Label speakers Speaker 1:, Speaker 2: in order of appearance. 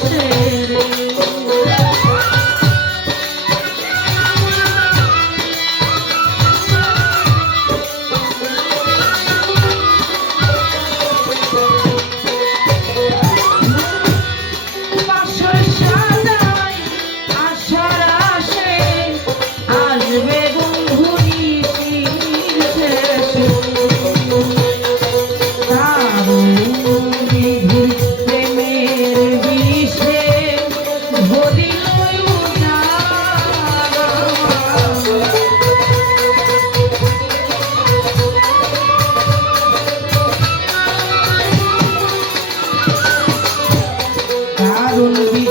Speaker 1: 박수. to